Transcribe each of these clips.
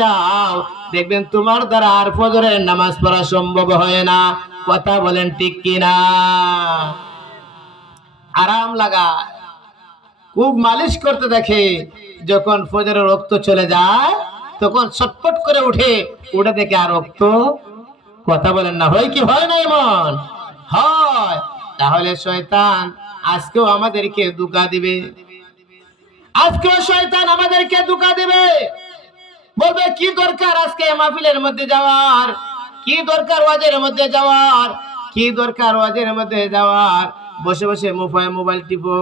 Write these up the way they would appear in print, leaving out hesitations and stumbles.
যাও, দেখবেন তোমার দ্বারা আর ফজরের নামাজ পড়া সম্ভব হয় না। কথা বলেন ঠিক কিনা? আরাম লাগা, খুব মালিশ করতে দেখে, যখন ফজরের রক্ত চলে যায় তখন ছটফট করে উঠে দেখে আর রক্ত। কথা বলেন না, হয় কি হয় না? এমন হয়। তাহলে শয়তান আজকেও আমাদেরকে ধোঁকা দিবে, আজকেও শয়তান আমাদেরকে ধোঁকা দিবে। বলবে কি দরকার আজকে মাহফিলের মধ্যে যাওয়ার, কি দরকার ওয়াজের মধ্যে যাওয়ার, কি দরকার ওয়াজের মধ্যে যাওয়ার। বসে বসে মোবাইল টিপো,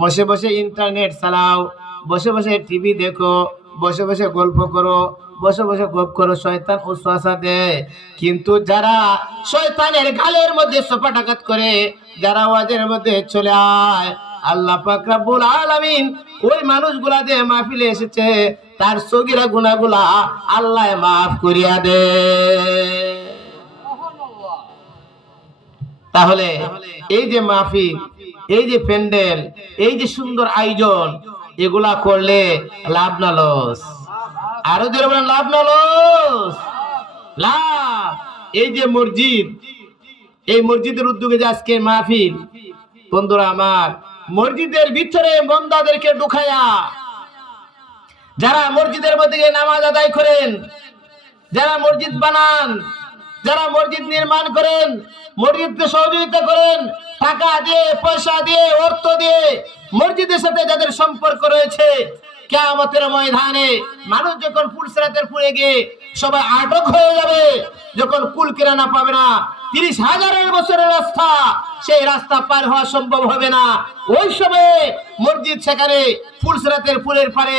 বসে বসে ইন্টারনেট চালাও, বসে বসে টিভি দেখো, বসে বসে গল্প করো, বসে বসে গপ করো। শয়তান ওয়াসওয়াসা দেয়। কিন্তু যারা শয়তানের গালের মধ্যে সোপাটাঘাত করে, যারা ওয়াজের মধ্যে চলে আয়, আল্লাহ পাক রব্বুল আলামিন ওই মানুষগুলা যে মাহফিলে এসেছে তার সগীরা গুনাহগুলা আল্লাহ মাফ করিয়া দে। তাহলে এই যে মাহফিল, এই যে প্যান্ডেল, এই যে সুন্দর আয়োজন, এগুলা করলে লাভ না লস? আরো জোরে বলেন, লাভ না লস? লাভ। এই যে মসজিদ, এই মসজিদের উদ্যোগে যে আজকে মাহফিল, বন্ধুরা আমার, মসজিদের ভিতরে বন্দাদেরকে ঢুকায়া, যারা মসজিদের মধ্যে গিয়ে নামাজ আদায় করেন, যারা মসজিদ বানান, যারা মসজিদ নির্মাণ করেন, মসজিদকে সহযোগিতা করেন, টাকা দিয়ে, পয়সা দিয়ে, অর্থ দিয়ে, মসজিদের সাথে যাদের সম্পর্ক রয়েছে, কিয়ামতের ময়দানে মানুষ যখন পুলসিরাতের পুরে গিয়ে সবাই আটক হয়ে যাবে, যখন কুল কিরানা পাবে না, 30,000 বছরের রাস্তা, সেই রাস্তা পার হওয়া সম্ভব হবে না, ওই সময়ে মসজিদ সেখানে পুলসিরাতের পুরের পারে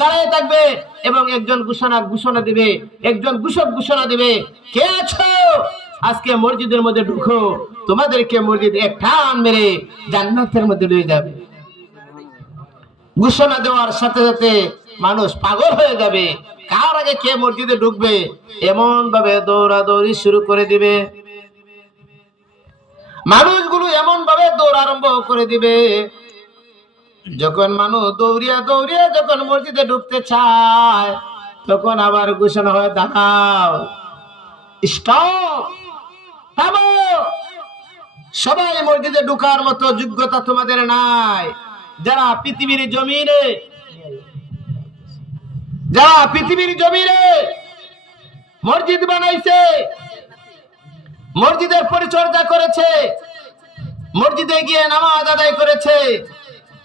দাঁড়িয়ে থাকবে এবং একজন ঘোষণা দিবে, একজন ঘোষণা দিবে, কে আছো আজকে মসজিদের মধ্যে ঢুকো, তোমাদেরকে মসজিদ এক টান মেরে জান্নাতের মধ্যে নিয়ে যাবে। ঘোষণা দেওয়ার সাথে সাথে মানুষ পাগল হয়ে যাবে, কার আগে কে মসজিদে ঢুকবে, এমন ভাবে দৌড়াদৌড়ি শুরু করে দিবে। মানুষগুলো এমন ভাবে দৌড় আরম্ভ করে দিবে, যখন মানুষ দৌড়িয়া দৌড়িয়া যখন মসজিদে ঢুকতে চায়, তখন আবার ঘোষণা হয়, দাঁড়াও, স্টপ, থামো, সবাই মসজিদে ঢুকার মতো যোগ্যতা তোমাদের নাই। যারা পৃথিবীর জমিনে মসজিদ বানাইছে, মসজিদের পরিচর্যা করেছে, মসজিদে গিয়ে নামাজ আদায় করেছে,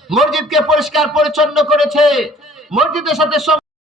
মসজিদকে পরিষ্কার পরিচ্ছন্ন করেছে, মসজিদের সাথে